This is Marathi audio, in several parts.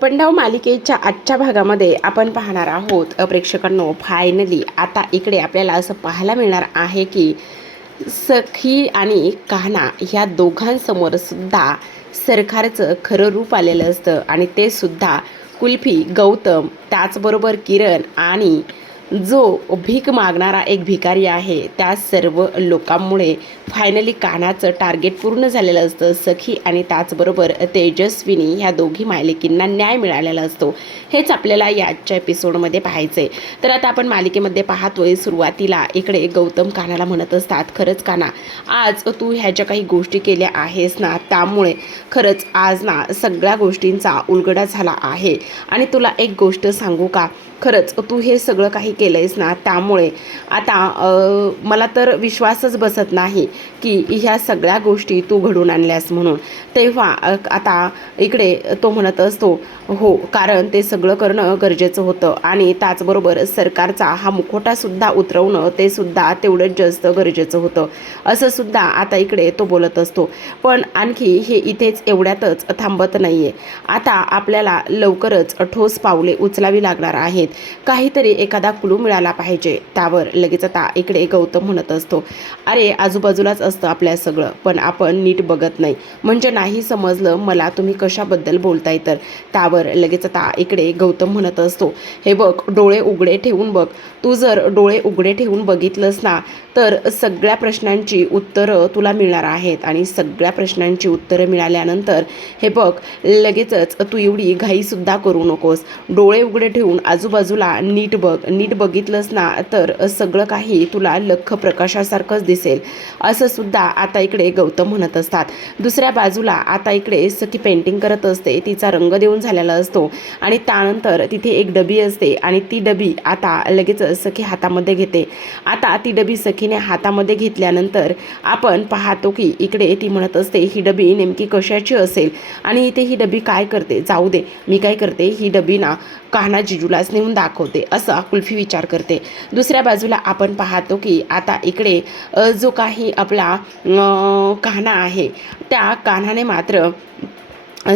पंडाव मालिकेच्या आजच्या भागामध्ये आपण पाहणार आहोत प्रेक्षकांनो, फायनली आता इकडे आपल्याला असं पाहायला मिळणार आहे की सखी आणि कान्हा ह्या दोघांसमोर सुद्धा सरकारचं खरं रूप आलेलं असतं आणि ते सुद्धा कुल्फी, गौतम, त्याचबरोबर किरण आणि जो भीक मागणारा एक भिकारी आहे त्या सर्व लोकांमुळे फायनली कान्हाचं टार्गेट पूर्ण झालेलं असतं. सखी आणि त्याचबरोबर तेजस्विनी ह्या दोघी मालिकींना न्याय मिळालेला असतो. हेच आपल्याला याच्या एपिसोडमध्ये पाहायचं आहे. तर आता आपण मालिकेमध्ये पाहतोय सुरुवातीला इकडे गौतम कान्हाला म्हणत असतात, खरंच कान्हा, आज तू ह्या ज्या काही गोष्टी केल्या आहेस ना, त्यामुळे खरंच आज ना सगळ्या गोष्टींचा उलगडा झाला आहे. आणि तुला एक गोष्ट सांगू का, खरंच तू हे सगळं काही केलं आहेस ना, त्यामुळे आता मला तर विश्वासच बसत नाही की ह्या सगळ्या गोष्टी तू घडून आणल्यास म्हणून. तेव्हा आता इकडे तो म्हणत असतो, हो, कारण ते सगळं करणं गरजेचं होतं आणि त्याचबरोबर सरकारचा हा मुखोटासुद्धा उतरवणं ते सुद्धा तेवढंच जास्त गरजेचं होतं, असं सुद्धा आता इकडे तो बोलत असतो. पण आणखी हे इथेच एवढ्यातच थांबत नाही आहे. आता आपल्याला लवकरच ठोस पावले उचलावी लागणार आहेत. काहीतरी एखादा क्लू मिळाला पाहिजे. त्यावर लगेच आता इकडे गौतम म्हणत असतो, अरे आजूबाजूलाच असतं आपल्या सगळं, पण आपण नीट बघत नाही. म्हणजे नाही समजलं मला तुम्ही कशाबद्दल बोलताय तर. त्यावर लगेच आता इकडे गौतम म्हणत असतो, हे बघ, डोळे उघडे ठेवून बघ. तू जर डोळे उघडे ठेवून बघितलंस ना तर सगळ्या प्रश्नांची उत्तरं तुला मिळणार आहेत. आणि सगळ्या प्रश्नांची उत्तरं मिळाल्यानंतर हे बघ, लगेचच तू एवढी घाईसुद्धा करू नकोस. डोळे उघडे ठेवून आजूबाजूला नीट बघ. नीट बघितलंस ना तर सगळं काही तुला लख्ख प्रकाशासारखंच दिसेल, असं सुद्धा आता इकडे गौतम म्हणत असतात. दुसऱ्या बाजूला आता इकडे सखी पेंटिंग करत असते. तिचा रंग देऊन झालेला असतो आणि त्यानंतर तिथे एक डबी असते आणि ती डबी आता लगेच सखी हातामध्ये घेते. आता ती डबी सखीने हातामध्ये घेतल्यानंतर आपण पाहतो की इकडे ती म्हणत असते, ही डबी नेमकी कशाची असेल आणि इथे ही डबी काय करते. जाऊ दे, मी काय करते, ही डबी ना कान्हा जिजूलाच नेऊन दाखवते, असा कुल्फी विचार करते. दुसऱ्या बाजूला आपण पाहतो की आता इकडे जो काही आपला कान्हा आहे त्या कान्हाने मात्र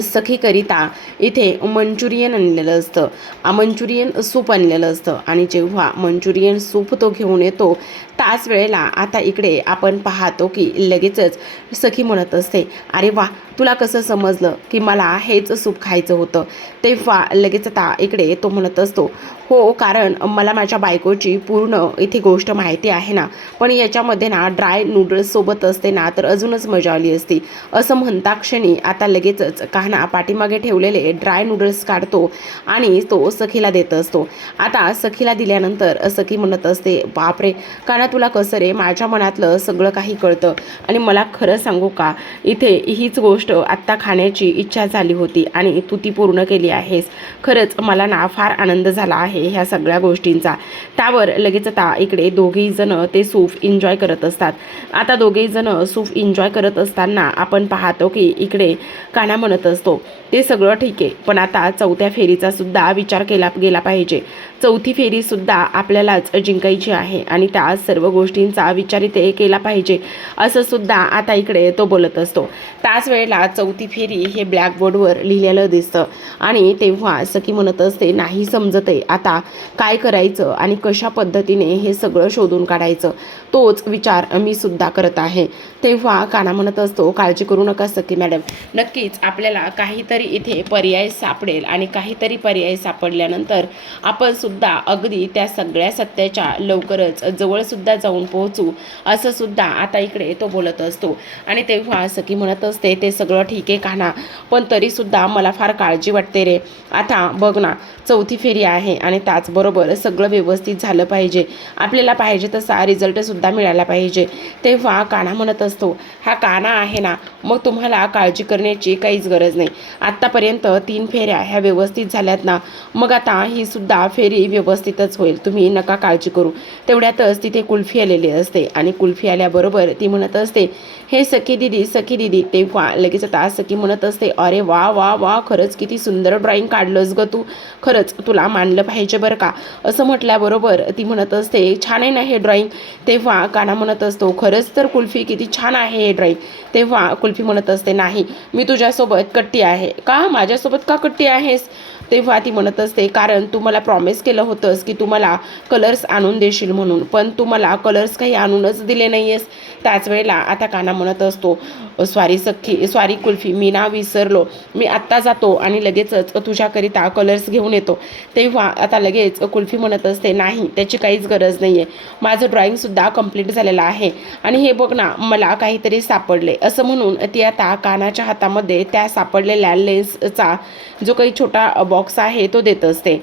सखीकरिता इथे मंचुरियन आणलेलं असतं, मंचुरियन सूप आणलेलं असतं. आणि जेव्हा मंचुरियन सूप तो घेऊन येतो त्याच वेळेला आता इकडे आपण पाहतो की लगेचच सखी म्हणत असते, अरे वा, तुला कसं समजलं की मला हेच सूप खायचं होतं. तेव्हा लगेच आता इकडे तो म्हणत असतो, हो, कारण मला माझ्या बायकोची पूर्ण इथे गोष्ट माहिती आहे ना, पण याच्यामध्ये ना ड्राय नूडल्ससोबत असते ना तर अजूनच मजा आली असती. असं म्हणता क्षणी आता लगेचच कान्हा पाठीमागे ठेवलेले ड्राय नूडल्स काढतो आणि तो सखीला देत असतो. आता सखीला दिल्यानंतर सखी म्हणत असते, बापरे कान्हा, तुला कसं रे माझ्या मनातलं सगळं काही कळतं. आणि मला खरं सांगू का, इथे हीच गोष्ट आत्ता खाण्याची इच्छा झाली होती आणि तू ती पूर्ण केली आहेस. खरंच मला ना फार आनंद झाला आहे ह्या सगळ्या गोष्टींचा. त्यावर लगेच आता इकडे दोघेही जण ते सूप एन्जॉय करत असतात. आता दोघेही जण सूप एन्जॉय करत असताना आपण पाहतो की इकडे कान्हा म्हणत असतो, ते सगळं ठीक आहे, पण आता चौथ्या फेरीचा सुद्धा विचार केला गेला पाहिजे. चौथी फेरी सुद्धा आपल्यालाच जिंकायची आहे आणि त्या सर्व गोष्टींचा विचार इथे केला पाहिजे, असं सुद्धा आता इकडे तो बोलत असतो. त्याच वेळेला चौथी फेरी हे ब्लॅकबोर्डवर लिहिलेलं दिसतं आणि तेव्हा सखी म्हणत असते, नाही समजत आहे आता काय करायचं आणि कशा पद्धतीने हे सगळं शोधून काढायचं, तोच विचार मी सुद्धा करत आहे. तेव्हा कान्हा म्हणत असतो, काळजी करू नका सखी मॅडम, नक्कीच आपल्याला काहीतरी इथे पर्याय सापडेल आणि काहीतरी पर्याय सापडल्यानंतर आपण सुद्धा अगदी त्या सगळ्या सत्याच्या लवकरच जवळसुद्धा जाऊन पोहोचू, असं सुद्धा आता इकडे तो बोलत असतो. आणि तेव्हा सखी म्हणत असते, ते सगळं ठीक आहे कान्हा, पण तरीसुद्धा मला फार काळजी वाटते रे. आता बघ ना, चौथी फेरी आहे आणि त्याचबरोबर सगळं व्यवस्थित झालं पाहिजे, आपल्याला पाहिजे तसा रिझल्टसुद्धा मिळाला पाहिजे. तेव्हा कान्हा म्हणत असतो, हा कान्हा आहे ना, मग तुम्हाला काळजी करण्याची काहीच गरज नाही. आत्तापर्यंत 3 फेऱ्या ह्या व्यवस्थित झाल्यात ना, मग आता ही सुद्धा फेरी व्यवस्थितच होईल, तुम्ही नका काळजी करू. तेवढ्यातच तिथे कुल्फी आलेली असते आणि कुल्फी आल्याबरोबर ती म्हणत असते, हे सखी दिदी, सखी दिदी. तेव्हा लगेच आता सखी म्हणत असते, अरे वा वा वा, खरंच किती सुंदर ड्रॉइंग काढलंस ग तू, खरंच तुला मानलं पाहिजे बरं का. असं म्हटल्याबरोबर ती म्हणत असते, छान आहे ना हे ड्रॉइंग. तेव्हा कान्हा म्हणत असतो, खरंच तर कुल्फी किती छान आहे हे ड्रॉइंग. तेव्हा कुल्फी म्हणत असते, नाही, मी तुझ्यासोबत कट्टी आहे. का माझ्यासोबत का कट्टी आहेस. तेव्हा ती म्हणत असते, कारण तू मला प्रॉमिस केलं होतंस की तू मला कलर्स आणून देशील म्हणून, पण तू मला कलर्स काही आणूनच दिले नाही आहेस. त्याच वेळेला आता कान्हा म्हणत असतो, सॉरी सख्खी, सॉरी कुल्फी, मी ना विसरलो, मी आत्ता जातो आणि लगेचच तुझ्याकरिता कलर्स घेऊन येतो. तेव्हा आता लगेच कुल्फी म्हणत असते, नाही त्याची काहीच गरज नाही आहे, माझं ड्रॉइंगसुद्धा कंप्लीट झालेलं आहे आणि हे बघ ना मला काहीतरी सापडले. असं म्हणून ती आता कान्हाच्या हातामध्ये त्या सापडलेल्या लेन्सचा जो काही छोटा बॉक्स आहे तो देत असते.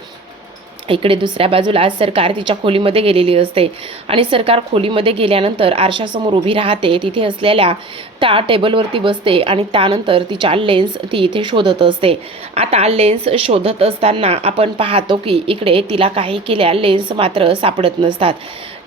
इकडे दुसऱ्या बाजूला सरकार तिच्या खोलीमध्ये गेलेली असते आणि सरकार खोलीमध्ये गेल्यानंतर आरशासमोर उभी राहते. तिथे असलेल्या त्या टेबलवरती बसते आणि त्यानंतर तिच्या लेन्स ती इथे शोधत असते. आता लेन्स शोधत असताना आपण पाहतो की इकडे तिला काही केल्या लेन्स मात्र सापडत नसतात.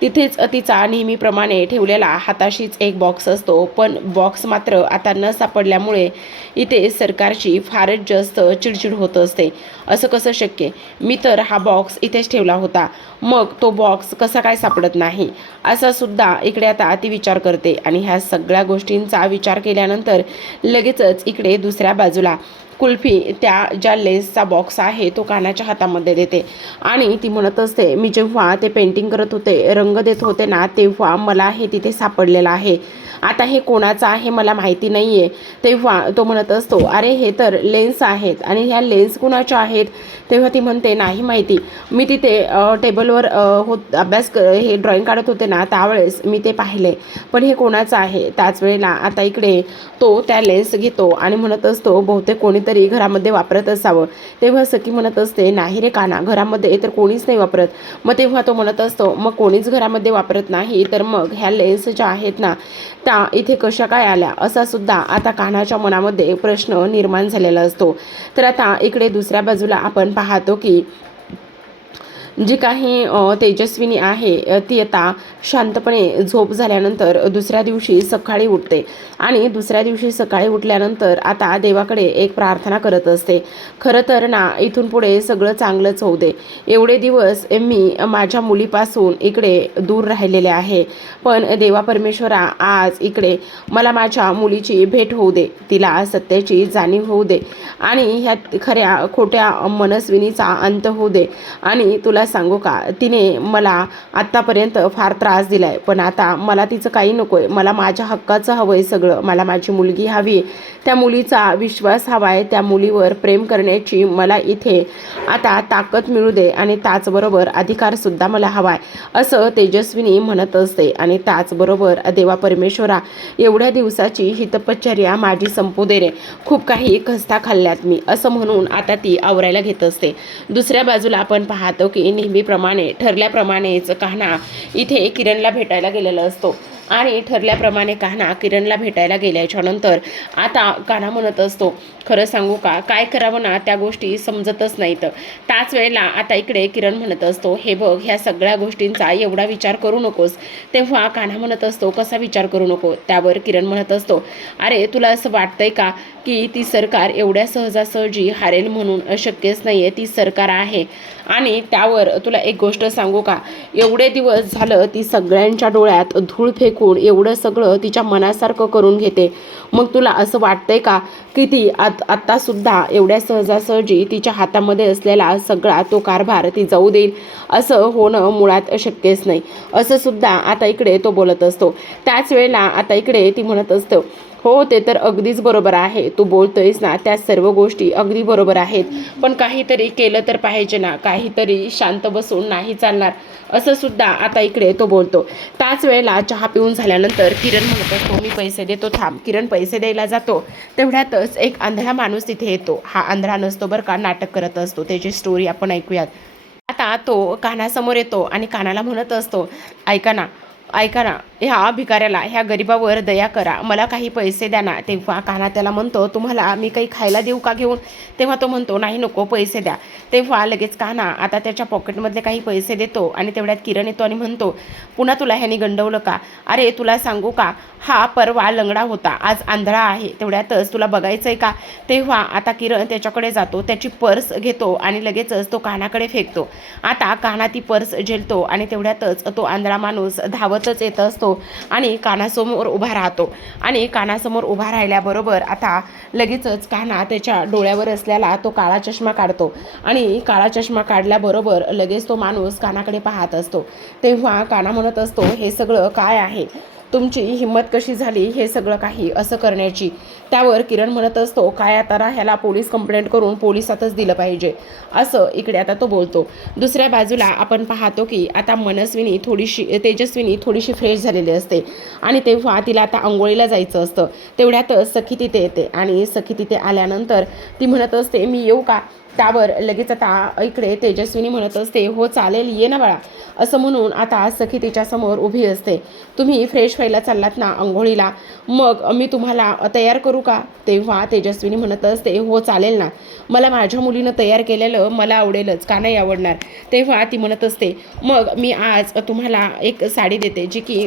तिथेच तिचा नेहमीप्रमाणे ठेवलेला हाताशीच एक बॉक्स असतो, पण बॉक्स मात्र आता न सापडल्यामुळे इथे सरकारची फारच जास्त चिडचिड होत असते. असं कसं शक्य, मी तर हा बॉक्स इथेच ठेवला होता, मग तो बॉक्स कसा काय सापडत नाही, असा सुद्धा इकडे आता ती विचार करते. आणि ह्या सगळ्या गोष्टींचा विचार केल्यानंतर लगेचच इकडे दुसऱ्या बाजूला कुल्फी त्या ज्या लेन्सचा बॉक्स आहे तो कान्हाच्या हातामध्ये देते आणि ती म्हणत असते, मी जेव्हा ते पेंटिंग करत होते, रंग देत होते ना, तेव्हा मला हे तिथे सापडलेलं आहे. आता हे कोणाचं आहे मला माहिती नाही आहे. तेव्हा तो म्हणत असतो, अरे हे तर लेन्स आहेत आणि ह्या लेन्स कुणाच्या आहेत. तेव्हा ती म्हणते, नाही माहिती, मी तिथे टेबलवर हे ड्रॉइंग काढत होते ना त्यावेळेस मी ते पाहिले, पण हे कोणाचं आहे. त्याच वेळेला आता इकडे तो त्या लेन्स घेतो आणि म्हणत असतो, बहुतेक कोणीतरी घरामध्ये वापरत असावं. तेव्हा सखी म्हणत असते, नाही रे कान्हा, घरामध्ये तर कोणीच नाही वापरत. मग तेव्हा तो म्हणत असतो, मग कोणीच घरामध्ये वापरत नाही तर मग ह्या लेन्स ज्या आहेत ना त्या इथे कशा काय आल्या, असा सुद्धा आता कान्हाच्या मनामध्ये प्रश्न निर्माण झालेला असतो. तर आता इकडे दुसऱ्या बाजूला आपण पाहतो की जी काही तेजस्विनी आहे ती आता शांतपणे झोप झाल्यानंतर दुसऱ्या दिवशी सकाळी उठते आणि दुसऱ्या दिवशी सकाळी उठल्यानंतर आता देवाकडे एक प्रार्थना करत असते. खरं तर ना इथून पुढे सगळं चांगलंच होऊ दे. एवढे दिवस मी माझ्या मुलीपासून इकडे दूर राहिलेले आहे, पण देवा परमेश्वरा आज इकडे मला माझ्या मुलीची भेट होऊ दे, तिला सत्याची जाणीव होऊ दे आणि ह्या खऱ्या खोट्या मनस्विनीचा अंत होऊ दे. आणि तुला सांगू का, तिने मला आत्तापर्यंत फार त्रास दिलाय, पण आता मला तिचं काही नकोय, मला माझ्या हक्काचं हवंय सगळं. मला माझी मुलगी हवी, त्या मुलीचा विश्वास हवाय, त्या मुलीवर प्रेम करण्याची मला इथे आता ताकद मिळू दे आणि त्याचबरोबर अधिकारसुद्धा मला हवाय, असं तेजस्विनी म्हणत असते. आणि त्याचबरोबर देवा परमेश्वरा, एवढ्या दिवसाची ही तपश्चर्या माझी संपू दे रे, खूप काही खस्ता खाल्ल्यात मी, असं म्हणून आता ती आवरायला घेत असते. दुसऱ्या बाजूला आपण पाहतो की नेहमीप्रमाणे ठरल्याप्रमाणेच कान्हा इथे किरणला भेटायला गेलेला असतो आणि ठरल्याप्रमाणे कान्हा किरणला भेटायला गेल्याच्या नंतर आता कान्हा म्हणत असतो, खरं सांगू का, काय करावं ना त्या गोष्टी समजतच नाहीत. त्याच वेळेला आता इकडे किरण म्हणत असतो, हे बघ, ह्या सगळ्या गोष्टींचा एवढा विचार करू नकोस. तेव्हा कान्हा म्हणत असतो, कसा विचार करू नको. त्यावर किरण म्हणत असतो, अरे तुला असं वाटतंय का की ती सरकार एवढ्या सहजासहजी हारेल म्हणून? अशक्यच नाही आहे, ती सरकार आहे. आणि त्यावर तुला एक गोष्ट सांगू का, एवढे दिवस झालं ती सगळ्यांच्या डोळ्यात धूळ फेकून एवढं सगळं तिच्या मनासारखं करून घेते, मग तुला असं वाटतंय का की ती आत्तासुद्धा एवढ्या सहजासहजी तिच्या हातामध्ये असलेला सगळा तो कारभार ती जाऊ देईल? असं होणं मुळात शक्यच नाही, असं सुद्धा आता इकडे तो बोलत असतो. त्याच वेळेला आता इकडे ती म्हणत असतो, हो ते तर अगदीच बरोबर आहे, तू बोलतोयस ना त्या सर्व गोष्टी अगदी बरोबर आहेत, पण काहीतरी केलं तर पाहिजे ना, काहीतरी शांत बसून नाही चालणार, असं सुद्धा आता इकडे तो बोलतो. त्याच वेळेला चहा पिऊन झाल्यानंतर किरण म्हणत असतो, मी पैसे देतो थांब. किरण पैसे द्यायला जातो, तेवढ्यातच एक आंधळा माणूस तिथे येतो. हा आंधळा नसतो बरं का, नाटक करत असतो. त्याची स्टोरी आपण ऐकूयात. आता तो कान्हासमोर येतो आणि कान्हाला म्हणत असतो, ऐका ना, ऐका ना, ह्या भिकाऱ्याला, ह्या गरिबावर दया करा, मला काही पैसे द्या ना. तेव्हा कान्हा त्याला म्हणतो, तुम्हाला मी काही खायला देऊ का घेऊन? तेव्हा तो म्हणतो, नाही नको, पैसे द्या. तेव्हा लगेच कान्हा आता त्याच्या पॉकेटमधले काही पैसे देतो आणि तेवढ्यात किरण येतो आणि म्हणतो, पुन्हा तुला ह्यानी गंडवलं का? अरे तुला सांगू का, हा परवा लंगडा होता, आज आंधळा आहे, तेवढ्यातच तुला बघायचं आहे का? तेव्हा आता किरण त्याच्याकडे जातो, त्याची पर्स घेतो आणि लगेचच तो कान्हाकडे फेकतो. आता कान्हा ती पर्स झेलतो आणि तेवढ्यातच तो आंधळा माणूस धावत धावतच येत असतो आणि कानासमोर उभा राहतो. आणि कानासमोर उभा राहिल्याबरोबर आता लगेचच कान्हा त्याच्या डोळ्यावर असलेला तो काळा चष्मा काढतो आणि काळा चष्मा काढल्याबरोबर लगेच तो माणूस कानाकडे पाहत असतो. तेव्हा कान्हा म्हणत असतो, हे सगळं काय आहे? तुमची हिंमत कशी झाली हे सगळं काही असं करण्याची? त्यावर किरण म्हणत असतो, काय आता ह्याला पोलीस कंप्लेंट करून पोलिसातच दिलं पाहिजे, असं इकडे आता तो बोलतो. दुसऱ्या बाजूला आपण पाहतो की आता तेजस्विनी थोडीशी फ्रेश झालेली असते आणि तेव्हा तिला आता आंघोळीला जायचं असतं. तेवढ्यातच सखी तिथे येते आणि सखी तिथे आल्यानंतर ती म्हणत असते, मी येऊ का? त्यावर लगेच आता इकडे तेजस्विनी म्हणत असते, हो चालेल, ये ना बाळा, असं म्हणून आता सखी तिच्यासमोर उभी असते. तुम्ही फ्रेश व्हायला चाललात ना आंघोळीला, मग मी तुम्हाला तयार करू का? तेव्हा तेजस्विनी म्हणत असते, हो चालेल ना, मला माझ्या मुलीनं तयार केलेलं मला आवडेलच, का नाही आवडणार? तेव्हा ती म्हणत असते, मग मी आज तुम्हाला एक साडी देते जी की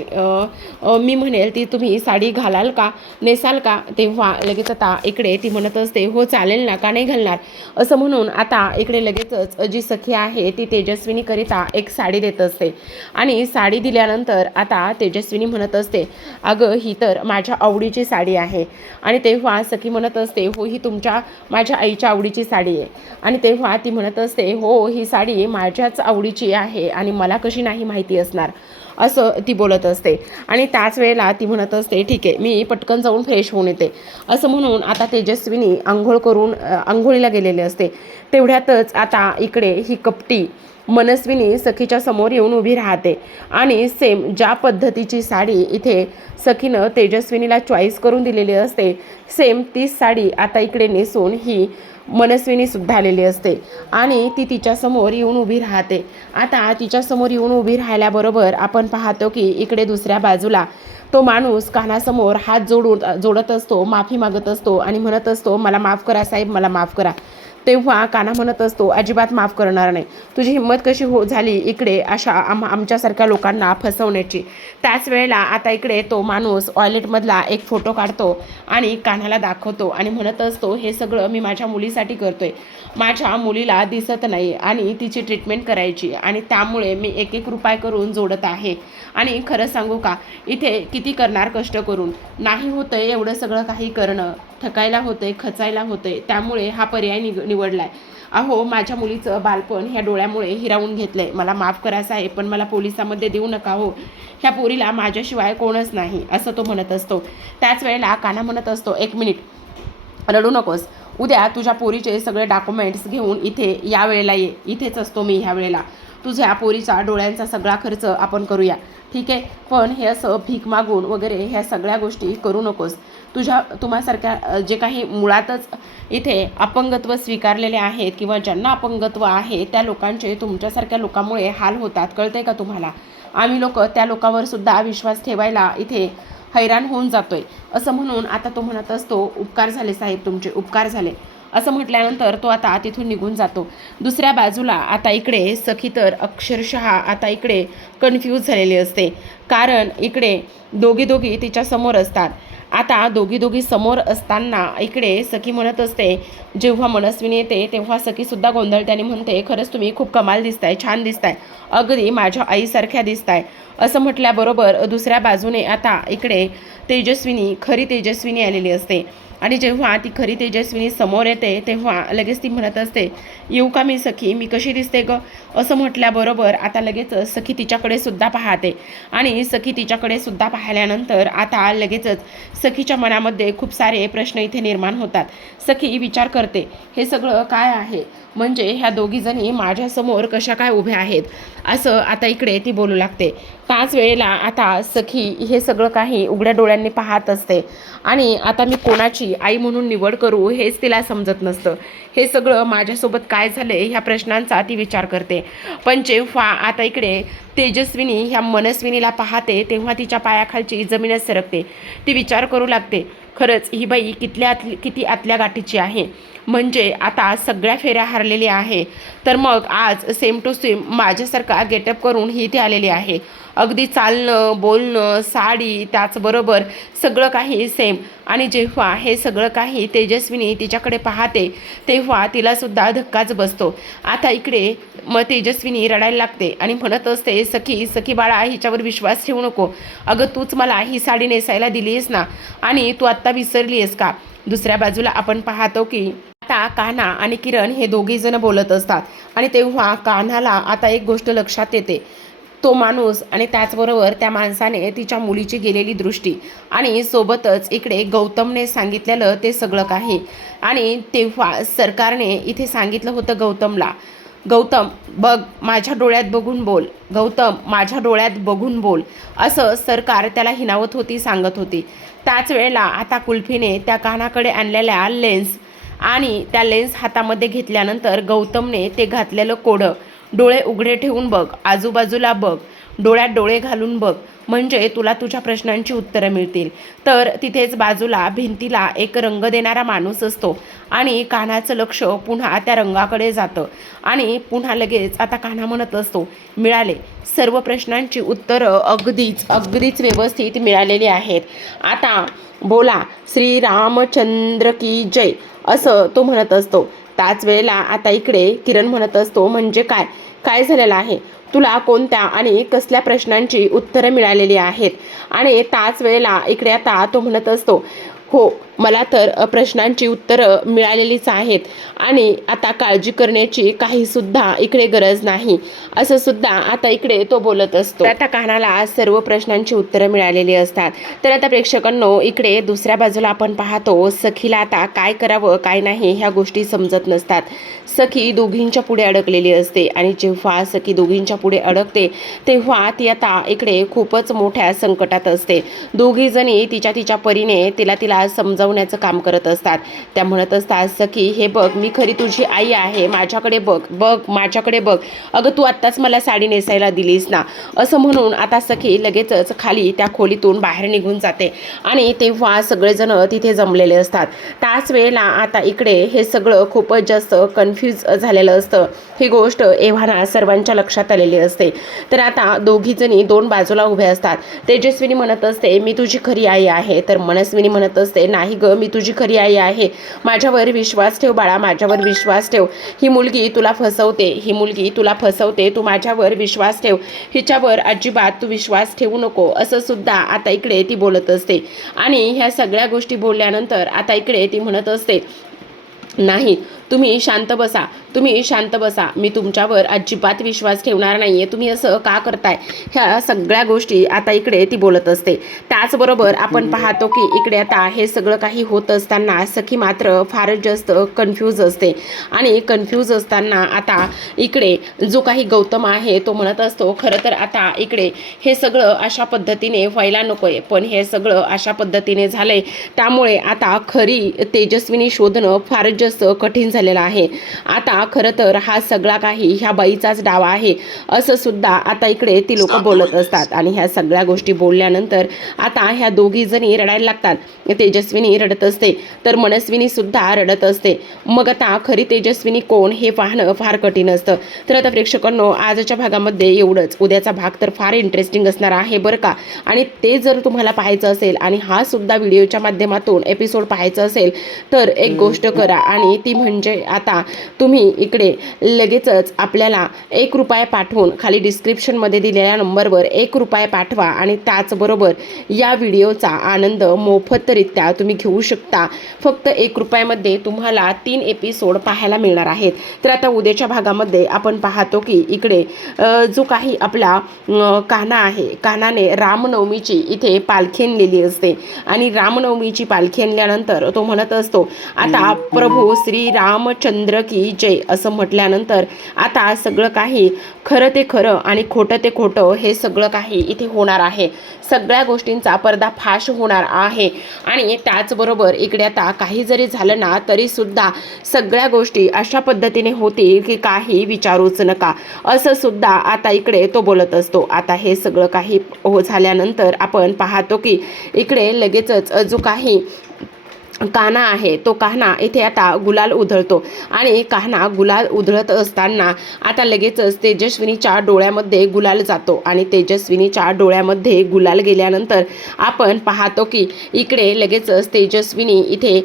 मी म्हणेल ती तुम्ही साडी घालाल का, नेसाल का? तेव्हा लगेच आता इकडे ती म्हणत असते, हो चालेल ना, का नाही घालणार, असं म्हणून आता इकडे लगेचच जी सखी आहे ती तेजस्विनीकरिता एक साडी देत असते. आणि साडी दिल्यानंतर आता तेजस्विनी म्हणत असते, अगं ही तर माझ्या आवडीची साडी आहे. आणि तेव्हा सखी म्हणत असते, हो ही माझ्या आईच्या आवडीची साडी आहे. आणि तेव्हा ती म्हणत असते, हो ही साडी माझ्याच आवडीची आहे आणि मला कशी नाही माहिती असणार, असं ती बोलत असते. आणि त्याच वेळेला ती म्हणत असते, ठीक आहे, मी पटकन जाऊन फ्रेश होऊन येते, असं म्हणून आता तेजस्विनी आंघोळ करून आंघोळीला गेलेले असते. तेवढ्यातच आता इकडे ही कपटी मनस्विनी सखीच्या समोर येऊन उभी राहते आणि सेम ज्या पद्धतीची साडी इथे सखीनं तेजस्विनीला चॉईस करून दिलेली असते, सेम तीच साडी आता इकडे नेसून ही मनस्विनी सुद्धा आलेली असते आणि ती तिच्यासमोर येऊन उभी राहते. आता तिच्यासमोर येऊन उभी राहिल्याबरोबर आपण पाहतो की इकडे दुसऱ्या बाजूला तो माणूस कानासमोर हात जोडत असतो, माफी मागत असतो आणि म्हणत असतो, मला माफ करा साहेब, मला माफ करा. तेव्हा कान्हा म्हणत असतो, अजिबात माफ करणार नाही, तुझी हिंमत कशी झाली इकडे अशा आमच्यासारख्या लोकांना फसवण्याची? त्याच वेळेला आता इकडे तो माणूस वॉलेटमधला एक फोटो काढतो आणि कान्हाला दाखवतो आणि म्हणत असतो, हे सगळं मी माझ्या मुलीसाठी करतोय, माझ्या मुलीला दिसत नाही आणि तिची ट्रीटमेंट करायची आणि त्यामुळे मी एक एक रुपये करून जोडत आहे. आणि खरं सांगू का, इथे किती करणार कष्ट करून, नाही होतंय एवढं सगळं काही करणं, थकायला होतंय, खचायला होतंय, त्यामुळे हा पर्याय निवडलाय. अहो माझ्या मुलीचं बालपण ह्या डोळ्यामुळे हिरावून घेतलंय, मला माफ करा साहेब, पण मला पोलिसामध्ये देऊ नका हो, ह्या पोरीला माझ्याशिवाय कोणच नाही, असं तो म्हणत असतो. त्याच वेळेला कान्हा म्हणत असतो, एक मिनिट, रडू नकोस, उद्या तुझ्या पोरीचे सगळे डॉक्युमेंट्स घेऊन इथे या वेळेला ये, इथेच असतो मी ह्या वेळेला, तुझ्या पोरीचा डोळ्यांचा सगळा खर्च आपण करूया, ठीक आहे? पण हे असं भीक मागून वगैरे ह्या सगळ्या गोष्टी करू नकोस. तुम्हासारख्या जे काही मुळातच इथे अपंगत्व स्वीकारलेले आहेत किंवा ज्यांना अपंगत्व आहे त्या लोकांचे तुमच्यासारख्या लोकांमुळे हाल होतात, कळतंय का तुम्हाला? आम्ही लोक त्या लोकांवर सुद्धा विश्वास ठेवायला इथे हैराण होऊन जातोय, असं म्हणून आता तो म्हणत असतो, उपकार झाले साहेब, तुमचे उपकार झाले, असं म्हटल्यानंतर तो आता तिथून निघून जातो. दुसऱ्या बाजूला आता इकडे सखी तर अक्षरशः आता इकडे कन्फ्यूज झालेली असते, कारण इकडे दोघी तिच्या समोर असतात. आता दोघी समोर असताना इकडे सखी म्हणत असते, जेव्हा मनस्विनी येते तेव्हा सखीसुद्धा गोंधळते आणि म्हणते, खरंच तुम्ही खूप कमाल दिसताय, छान दिसताय, अगदी माझ्या आईसारख्या दिसताय, असं म्हटल्याबरोबर दुसऱ्या बाजूने आता इकडे खरी तेजस्विनी आलेली असते. आणि जेव्हा ती खरी तेजस्विनी समोर येते तेव्हा लगेच ती म्हणत असते, येऊ का मी सखी, मी कशी दिसते ग, असं म्हटल्याबरोबर आता लगेच सखी तिच्याकडे सुद्धा पाहते. आणि सखी तिच्याकडे सुद्धा पाहिल्यानंतर आता लगेचच सखीच्या मनामध्ये खूप सारे प्रश्न इथे निर्माण होतात. सखी विचार करते, हे सगळं काय आहे, म्हणजे ह्या दोघीजणी माझ्यासमोर कशा काय उभ्या आहेत, असं आता इकडे ती बोलू लागते. त्याच वेळेला आता सखी हे सगळं काही उघड्या डोळ्यांनी पाहत असते आणि आता मी कोणाची आई म्हणून निवड करू हेच तिला समजत नसतं. हे सगळं माझ्यासोबत काय झाले ह्या प्रश्नांचा ती विचार करते. पण जेव्हा आता इकडे तेजस्विनी ह्या मनस्विनीला पाहते तेव्हा तिच्या पायाखालची जमीनच सरकते. ती विचार करू लागते, खरंच ही बाई किती आतल्या गाठीची आहे, म्हणजे आता सगळ्या फेऱ्या हरलेल्या आहे, तर मग आज सेम टू सेम माझ्यासारखा गेटअप करून ही ती आलेली आहे. अगदी चालणं, बोलणं, साडी, त्याचबरोबर सगळं काही सेम. आणि जेव्हा हे सगळं काही तेजस्विनी तिच्याकडे पाहते तेव्हा तिलासुद्धा धक्काच बसतो. आता इकडे मग तेजस्विनी रडायला लागते आणि म्हणत असते, सखी सखी बाळा, हिच्यावर विश्वास ठेवू नको. अगं तूच मला ही साडी नेसायला दिली आहेस ना, आणि तू आत्ता विसरली आहेस का? दुसऱ्या बाजूला आपण पाहतो की आता कान्हा आणि किरण हे दोघे जण बोलत असतात आणि तेव्हा कान्हाला आता एक गोष्ट लक्षात येते. तो माणूस आणि त्याचबरोबर त्या माणसाने तिच्या मुलीची गेलेली दृष्टी आणि सोबतच इकडे गौतमने सांगितलेलं ते सगळं काही. आणि तेव्हा सरकारने इथे सांगितलं होतं गौतमला, गौतम बघ माझ्या डोळ्यात बघून बोल, गौतम माझ्या डोळ्यात बघून बोल, असं सरकार त्याला हिनावत होती, सांगत होती. त्याच वेळेला आता कुल्फीने त्या कानाकडे आणलेल्या लेन्स आणि त्या लेन्स हातामध्ये घेतल्यानंतर गौतमने ते घातलेलं कोडं डोळे उघडे ठेवून बघ, आजूबाजूला बघ, डोळ्यात डोळे घालून बघ, म्हणजे तुला तुझ्या प्रश्नांची उत्तरं मिळतील. तर तिथेच बाजूला भिंतीला एक रंग देणारा माणूस असतो आणि कान्हाचं लक्ष पुन्हा त्या रंगाकडे जातं आणि पुन्हा लगेच आता कान्हा म्हणत असतो, मिळाले, सर्व प्रश्नांची उत्तरं अगदीच व्यवस्थित मिळालेली आहेत. आता बोला श्री रामचंद्र की जय, असं तो म्हणत असतो. त्याच वेळेला आता इकडे किरण म्हणत असतो, म्हणजे काय काय झालेलं आहे, तुला कोणत्या आणि कसल्या प्रश्नांची उत्तरं मिळालेली आहेत? आणि त्याच वेळेला इकडे आता तो म्हणत असतो, हो मला तर प्रश्नांची उत्तरं मिळालेलीच आहेत आणि आता काळजी करण्याची काहीसुद्धा इकडे गरज नाही, असं सुद्धा आता इकडे तो बोलत असतो. आता कान्हाला सर्व प्रश्नांची उत्तरं मिळालेली असतात. तर आता प्रेक्षकांनो इकडे दुसऱ्या बाजूला आपण पाहतो सखीला आता काय करावं काय नाही ह्या गोष्टी समजत नसतात. सखी दोघींच्या पुढे अडकलेली असते आणि जेव्हा सखी दोघींच्या पुढे अडकते तेव्हा ती आता इकडे खूपच मोठ्या संकटात असते. दोघी जणी तिच्या परीने तिला समजावण्याचं काम करत असतात. त्या म्हणत असतात, सखी हे बघ मी खरी तुझी आई आहे, माझ्याकडे बघ बघ माझ्याकडे बघ, अगं तू आत्ताच मला साडी नेसायला दिलीस ना, असं म्हणून आता सखी लगेचच खाली त्या खोलीतून बाहेर निघून जाते आणि तेव्हा सगळेजण तिथे जमलेले असतात. त्याच वेळेला आता इकडे हे सगळं खूपच जास्त कन्फ्यूज झालेलं असतं. ही गोष्ट एव्हाना सर्वांच्या लक्षात आलेली असते. तर आता दोघी जणी दोन बाजूला उभ्या असतात. तेजस्विनी म्हणत असते, मी तुझी खरी आई आहे, तर मनस्विनी म्हणत असते, नाही ग मी तुझी खरी आई आहे, माझ्यावर विश्वास ठेव बाळा, माझ्यावर विश्वास ठेव, ही मुलगी तुला फसवते, तू माझ्यावर विश्वास ठेव, हिच्यावर अजिबात तू विश्वास ठेवू नको, असं सुद्धा आता इकडे ती बोलत असते. आणि ह्या सगळ्या गोष्टी बोलल्यानंतर आता इकडे ती म्हणत असते, नाही तुम्ही शांत बसा, मी तुमच्यावर अजिबात विश्वास ठेवणार नाहीये, तुम्ही असं का करताय, ह्या सगळ्या गोष्टी आता इकडे ती बोलत असते. त्याचबरोबर आपण पाहतो की इकडे आता हे सगळं काही होत असताना सखी मात्र फारच जास्त कन्फ्यूज असते आणि कन्फ्यूज असताना आता इकडे जो काही गौतम आहे तो म्हणत असतो, खरं तर आता इकडे हे सगळं अशा पद्धतीने व्हायला नकोय, पण हे सगळं अशा पद्धतीने झालंय त्यामुळे आता खरी तेजस्विनी शोधणं फारच जास्त कठीण झालेला आहे. आता खरं तर हा सगळा काही ह्या बाईचाच डाव आहे, असं सुद्धा आता इकडे ती लोक बोलत असतात. आणि ह्या सगळ्या गोष्टी बोलल्यानंतर आता ह्या दोघी जणी रडायला लागतात. तेजस्विनी रडत असते तर मनस्विनी सुद्धा रडत असते. मग आता खरी तेजस्विनी कोण हे पाहणं फार कठीण असतं. तर आता प्रेक्षकांनो आजच्या भागामध्ये एवढंच. उद्याचा भाग तर फार इंटरेस्टिंग असणार आहे बरं का. आणि ते जर तुम्हाला पाहायचं असेल आणि हा सुद्धा व्हिडिओच्या माध्यमातून एपिसोड पाहायचा असेल तर एक गोष्ट करा, आणि ती म्हणजे आता तुम्ही इकडे लगेचच आपल्याला ₹1 पाठवून खाली डिस्क्रिप्शनमध्ये दिलेल्या नंबरवर ₹1 पाठवा आणि त्याचबरोबर या व्हिडिओचा आनंद मोफतरित्या तुम्ही घेऊ शकता. फक्त ₹1 तुम्हाला 3 एपिसोड पाहायला मिळणार आहेत. तर आता उद्याच्या भागामध्ये आपण पाहतो की इकडे जो काही आपला कान्हा आहे, कान्हाने रामनवमीची इथे पालखी आणलेली असते आणि रामनवमीची पालखी आणल्यानंतर तो म्हणत असतो, आता प्रभू श्री रामचंद्र की जय, असं म्हटल्यानंतर आता सगळं काही खरं ते खरं आणि खोटं ते खोटं हे सगळं काही इथे होणार आहे. सगळ्या गोष्टींचा पर्दाफाश होणार आहे. आणि त्याचबरोबर इकडे आता काही जरी झालं ना तरी सुद्धा सगळ्या गोष्टी अशा पद्धतीने होतील की काही विचारूच नका, असं सुद्धा आता इकडे तो बोलत असतो. आता हे सगळं काही झाल्यानंतर आपण पाहतो की इकडे लगेचच जो काही कान्हा आहे तो कान्हा इथे आता गुलाल उधळतो आणि कान्हा गुलाल उधळत असताना आता लगेचच तेजस्विनीच्या डोळ्यामध्ये गुलाल जातो आणि तेजस्विनीच्या डोळ्यामध्ये गुलाल गेल्यानंतर आपण पाहतो की इकडे लगेचच तेजस्विनी इथे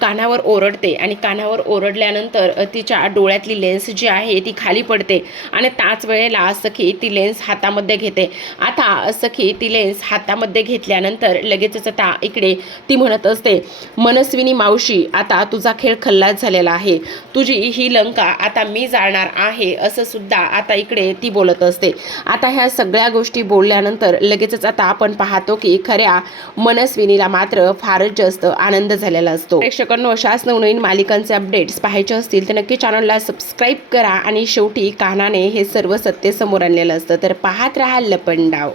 कानावर ओरडते आणि कानावर ओरडल्यानंतर तिच्या डोळ्यातली लेन्स जी आहे ती खाली पडते आणि त्याच वेळेला सखी ती लेन्स हातामध्ये घेते. आता सखी ती लेन्स हातामध्ये घेतल्यानंतर लगेचच आता इकडे ती म्हणत असते, मनस्विनी मावशी आता तुझा खेळ खल्लास झालेला आहे, तुझी ही लंका आता मी जाळणार आहे असं सुद्धा आता इकडे ती बोलत असते. आता ह्या सगळ्या गोष्टी बोलल्यानंतर लगेचच आता आपण पाहतो की खऱ्या मनस्विनीला मात्र फारच जास्त आनंद झालेला असतो. प्रेक्षकांनो, अशाच नवनवीन मालिकांचे अपडेट्स पाहायचे असतील तर नक्की चॅनलला सबस्क्राईब करा आणि शेवटी कान्हाने हे सर्व सत्य समोर आणलेलं असतं. तर पाहत राहा लपंडाव.